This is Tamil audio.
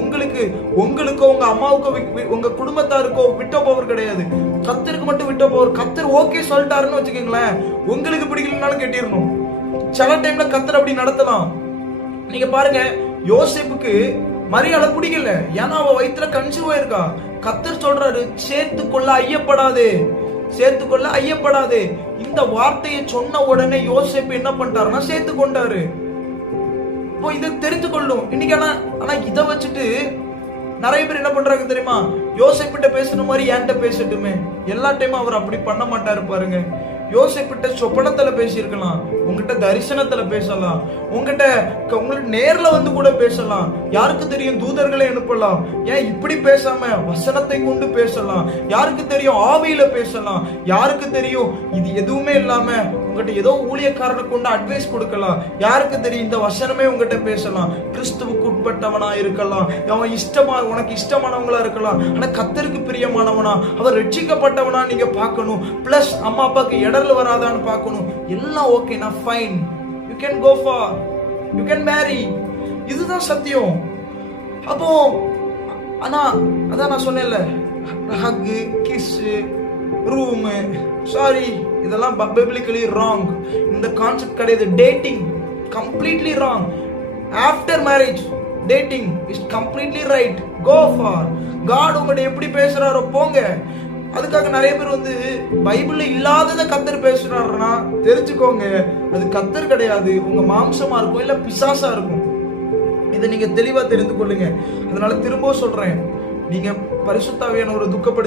உங்களுக்கோ உங்க அம்மாவுக்கோ உங்க குடும்பத்தாருக்கோ விட்ட போவர் கிடையாது. கர்த்தருக்கு மட்டும் விட்ட போவர். கர்த்தர் ஓகே சொல்லிட்டாருன்னு வச்சுக்கோங்களேன், உங்களுக்கு பிடிக்கலனாலும் கட்டிடணும். சில டைம்ல கர்த்தர் அப்படி நடத்தலாம். நீங்க பாருங்க, யோசேப்புக்கு மரியாதை பிடிக்கல, ஏன்னா அவ வயிற்றுல கன்சீவ் ஆயிருக்கா. கர்த்தர் சொல்றாரு, சேர்த்துக்கொள்ள ஐயப்படாதே. இந்த வார்த்தையை சொன்ன உடனே யோசேப்பு என்ன பண்ணிட்டாருன்னா சேர்த்து கொண்டாரு. இப்போ இதை தெரிந்து கொள்ளும் இன்னைக்கு. ஆனா இதை வச்சுட்டு நிறைய பேர் என்ன பண்றாங்க தெரியுமா, யோசேப்பிட்ட பேசுற மாதிரி என்கிட்ட பேசட்டுமே. எல்லா டைமும் அவர் அப்படி பண்ண மாட்டாரு பாருங்க. யோசேப்பிட்ட சொப்பனத்துல பேசியிருக்கலாம், உங்ககிட்ட தரிசனத்துல பேசலாம், உங்களுக்கு நேர்ல வந்து கூட பேசலாம். யாருக்கு தெரியும், தூதர்களை அனுப்பலாம். ஏன் இப்படி பேசாம வசனத்தை கொண்டு பேசலாம். யாருக்கு தெரியும், ஆவியில பேசலாம். யாருக்கு தெரியும், இது எதுவுமே இல்லாம உங்ககிட்ட ஏதோ ஊழியக்காரனை கொண்டு அட்வைஸ் கொடுக்கலாம். யாருக்கு தெரியும், இந்த வசனமே உங்ககிட்ட பேசலாம். கிறிஸ்துவுக்கு உட்பட்டவனா இருக்கலாம், அவன் உனக்கு இஷ்டமானவங்களா இருக்கலாம். ஆனா கர்த்தருக்கு பிரியமானவனா, அவர் ரட்சிக்கப்பட்டவனா நீங்க பார்க்கணும். பிளஸ் அம்மா அப்பாக்கு இடர்ல வராதான்னு பார்க்கணும். எல்லாம் ஓகேனா fine, you can go for, you can marry. இதுதான் சத்தியம். அப்போ ஆனா அதான் நான் சொன்னேன்ல, ஹக், கிஸ், ரூம், சாரி, இதெல்லாம் biblically wrong. இந்த கான்செப்ட் கிடையாது. Dating completely wrong. After marriage dating is completely right. Go for. God உங்கள்கிட்ட எப்படி பேசுறாரோ போங்க. அதுக்காக நிறைய பேர் வந்து பைபிள்ல இல்லாததை கர்த்தர் பேசுறாருன்னா தெரிஞ்சுக்கோங்க, அது கர்த்தர் கிடையாது, உங்க மாம்சமா இருக்கும், இல்ல பிசாசா இருக்கும். இதை நீங்க தெளிவா தெரிந்து கொள்ளுங்க. அதனால திரும்ப சொல்றேன், நீங்க பரிசுத்த ஆவியானவரை துக்கப்படுத்தி